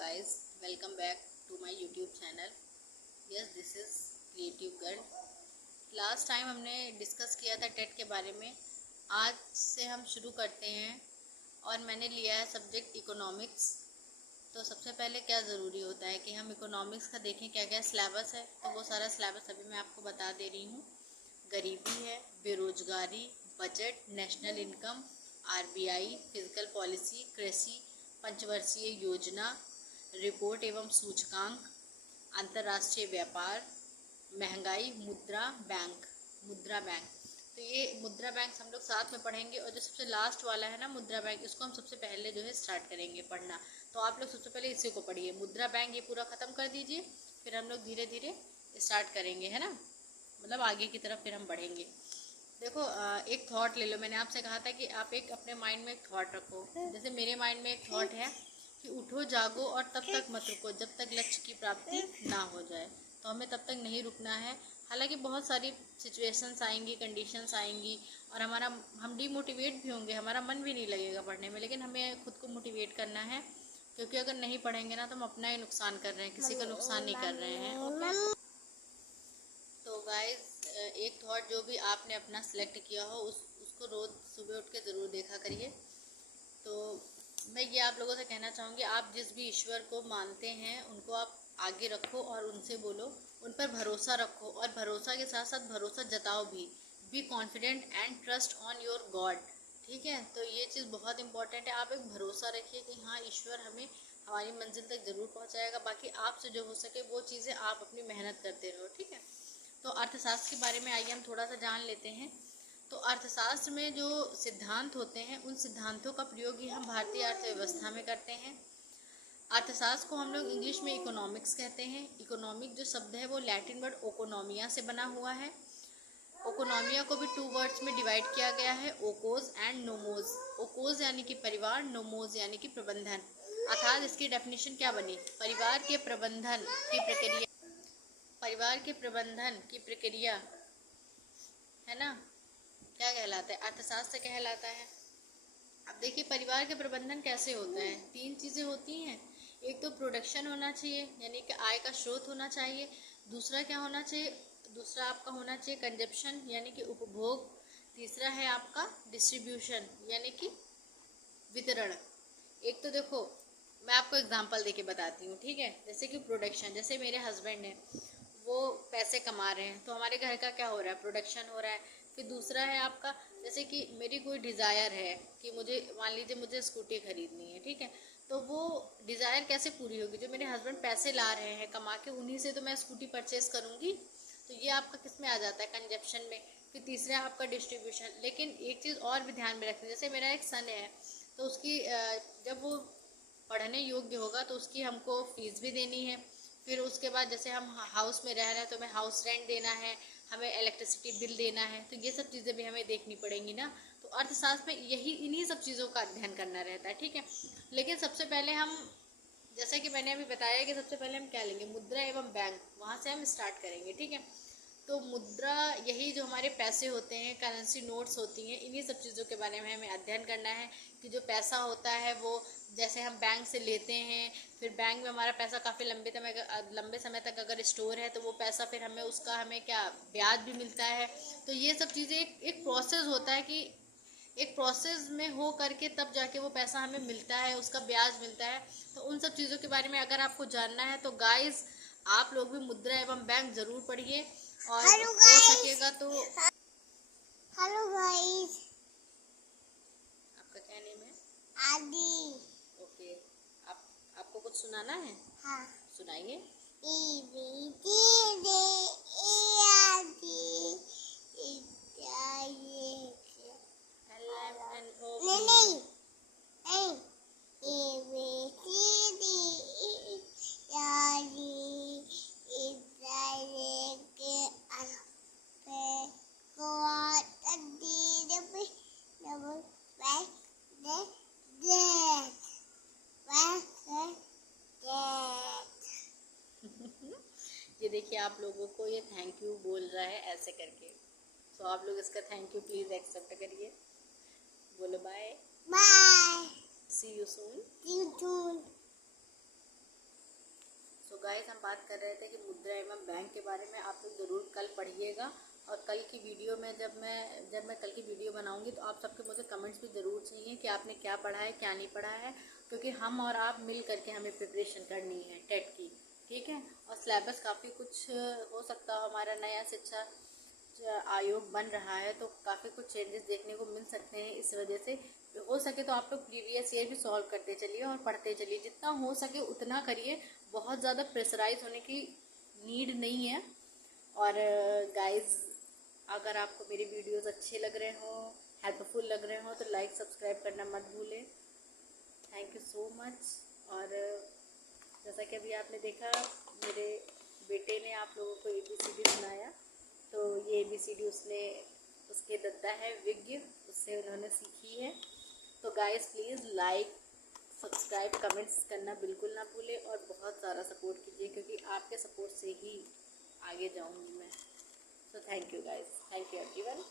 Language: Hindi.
guys, welcome back to my YouTube channel. Yes, this is Creative Girl. Last time हमने डिस्कस किया था टेट के बारे में। आज से हम शुरू करते हैं और मैंने लिया है सब्जेक्ट इकोनॉमिक्स। तो सबसे पहले क्या ज़रूरी होता है कि हम इकोनॉमिक्स का देखें क्या क्या सिलेबस है। तो वो सारा सिलेबस अभी मैं आपको बता दे रही हूँ। गरीबी है, बेरोजगारी, budget, national income, RBI, physical policy, कृषि, पंचवर्षीय योजना, रिपोर्ट एवं सूचकांक, अंतर्राष्ट्रीय व्यापार, महंगाई, मुद्रा बैंक। तो ये मुद्रा बैंक हम लोग साथ में पढ़ेंगे। और जो सबसे लास्ट वाला है ना मुद्रा बैंक, इसको हम सबसे पहले जो है स्टार्ट करेंगे पढ़ना। तो आप लोग सबसे पहले इसी को पढ़िए, मुद्रा बैंक ये पूरा ख़त्म कर दीजिए, फिर हम लोग धीरे धीरे स्टार्ट करेंगे, है ना। मतलब आगे की तरफ फिर हम बढ़ेंगे। देखो, एक थॉट ले लो। मैंने आपसे कहा था कि आप एक अपने माइंड में एक थॉट रखो। जैसे मेरे माइंड में एक थॉट है कि उठो जागो और तब तक मत रुको जब तक लक्ष्य की प्राप्ति ना हो जाए। तो हमें तब तक नहीं रुकना है। हालांकि बहुत सारी सिचुएशंस आएंगी, कंडीशंस आएंगी और हम डिमोटिवेट भी होंगे, हमारा मन भी नहीं लगेगा पढ़ने में, लेकिन हमें खुद को मोटिवेट करना है। क्योंकि अगर नहीं पढ़ेंगे ना तो हम अपना ही नुकसान कर रहे हैं, किसी का नुकसान नहीं कर रहे हैं। ओके, तो गाइस, एक थॉट जो भी आपने अपना सिलेक्ट किया हो उसको रोज़ सुबह उठ के ज़रूर देखा करिए। तो मैं ये आप लोगों से कहना चाहूँगी, आप जिस भी ईश्वर को मानते हैं उनको आप आगे रखो और उनसे बोलो, उन पर भरोसा रखो और भरोसा के साथ साथ भरोसा जताओ भी। Be confident and trust on your God. ठीक है, तो ये चीज़ बहुत इंपॉर्टेंट है। आप एक भरोसा रखिए कि हाँ, ईश्वर हमें हमारी मंजिल तक ज़रूर पहुँचाएगा। बाकी आपसे जो हो सके वो चीज़ें आप अपनी मेहनत करते रहो। ठीक है, तो अर्थशास्त्र के बारे में आइए हम थोड़ा सा जान लेते हैं। तो अर्थशास्त्र में जो सिद्धांत होते हैं उन सिद्धांतों का प्रयोग ही हम भारतीय अर्थव्यवस्था में करते हैं। अर्थशास्त्र को हम लोग इंग्लिश में इकोनॉमिक्स कहते हैं। इकोनॉमिक जो शब्द है वो लैटिन वर्ड ओकोनोमिया से बना हुआ है। ओकोनोमिया को भी 2 वर्ड्स में डिवाइड किया गया है, ओकोज एंड नोमोज। ओकोज यानी कि परिवार, नोमोज यानी कि प्रबंधन। अर्थात इसकी डेफिनेशन क्या बनी? परिवार के प्रबंधन की प्रक्रिया है ना, क्या कहलाता है? अर्थशास्त्र कहलाता है। अब देखिए, परिवार के प्रबंधन कैसे होता है। 3 चीज़ें होती हैं। एक तो प्रोडक्शन होना चाहिए, यानी कि आय का स्रोत होना चाहिए। दूसरा क्या होना चाहिए? दूसरा आपका होना चाहिए कंजप्शन, यानी कि उपभोग। तीसरा है आपका डिस्ट्रीब्यूशन, यानी कि वितरण। एक तो देखो, मैं आपको एग्जांपल देके बताती हूँ। ठीक है, जैसे कि प्रोडक्शन, जैसे मेरे हस्बैंड हैं, वो पैसे कमा रहे हैं तो हमारे घर का क्या हो रहा है? प्रोडक्शन हो रहा है। फिर दूसरा है आपका, जैसे कि मेरी कोई डिज़ायर है कि मुझे, मान लीजिए मुझे स्कूटी खरीदनी है। ठीक है, तो वो डिज़ायर कैसे पूरी होगी? जो मेरे हस्बैंड पैसे ला रहे हैं कमा के, उन्हीं से तो मैं स्कूटी परचेस करूँगी। तो ये आपका किस में आ जाता है? कंजप्शन में। फिर तीसरा आपका डिस्ट्रीब्यूशन। लेकिन एक चीज़ और भी ध्यान में रखनी, जैसे मेरा एक सन है, तो उसकी जब वो पढ़ने योग्य होगा तो उसकी हमको फीस भी देनी है। फिर उसके बाद जैसे हम हाउस में रह रहे हैं तो हमें हाउस रेंट देना है, हमें इलेक्ट्रिसिटी बिल देना है। तो ये सब चीज़ें भी हमें देखनी पड़ेंगी ना। तो अर्थशास्त्र में इन्हीं सब चीज़ों का अध्ययन करना रहता है। ठीक है, लेकिन सबसे पहले हम, जैसा कि मैंने अभी बताया कि सबसे पहले हम क्या लेंगे? मुद्रा एवं बैंक, वहाँ से हम स्टार्ट करेंगे। ठीक है, तो मुद्रा, यही जो हमारे पैसे होते हैं, करेंसी नोट्स होती हैं, इन्हीं सब चीज़ों के बारे में हमें अध्ययन करना है कि जो पैसा होता है वो जैसे हम बैंक से लेते हैं, फिर बैंक में हमारा पैसा काफ़ी लंबे समय तक अगर स्टोर है तो वो पैसा फिर हमें क्या ब्याज भी मिलता है। तो ये सब चीज़ें एक प्रोसेस होता है कि एक प्रोसेस में हो करके तब जाके वो पैसा हमें मिलता है, उसका ब्याज मिलता है। तो उन सब चीज़ों के बारे में अगर आपको जानना है तो गाइस, आप लोग भी मुद्रा एवं बैंक ज़रूर पढ़िए और हो सकेगा तो। हेलो गाइस, आपका क्या नेम है? आदि। ओके, आपको कुछ सुनाना है? हाँ, सुनाइए। नहीं नहीं नहीं, ये देखिए, आप लोगों को ये थैंक यू बोल रहा है ऐसे करके। तो आप लोग इसका थैंक यू प्लीज़ एक्सेप्ट करिए। बोलो bye. Bye, see you soon. See you soon. Guys हम बात कर रहे थे कि मुद्रा एवं बैंक के बारे में आप लोग ज़रूर कल पढ़िएगा। और कल की वीडियो में जब मैं कल की वीडियो बनाऊंगी तो आप सबके मुझे कमेंट्स भी ज़रूर चाहिए कि आपने क्या पढ़ा है क्या नहीं पढ़ा है, क्योंकि हम और आप मिल करके हमें प्रिपरेशन करनी है टेट की, ठीक है। और सिलेबस काफ़ी कुछ हो सकता है, हमारा नया शिक्षा आयोग बन रहा है तो काफ़ी कुछ चेंजेस देखने को मिल सकते हैं। इस वजह से हो सके तो आप लोग प्रीवियस ईयर भी सॉल्व करते चलिए और पढ़ते चलिए, जितना हो सके उतना करिए। बहुत ज़्यादा प्रेशराइज होने की नीड नहीं है। और गाइस, अगर आपको मेरे वीडियोस अच्छे लग रहे हो, हेल्पफुल लग रहे हो, तो लाइक सब्सक्राइब करना मत भूलें। Thank you so much. और जैसा कि अभी आपने देखा, मेरे बेटे ने आप लोगों को ABCD सुनाया, तो ये ABCD उसके दद्दा है विज्ञ, उससे उन्होंने सीखी है। तो guys please like subscribe comments करना बिल्कुल ना भूलें और बहुत सारा सपोर्ट कीजिए, क्योंकि आपके सपोर्ट से ही आगे जाऊंगी मैं। So thank you guys, thank you everyone.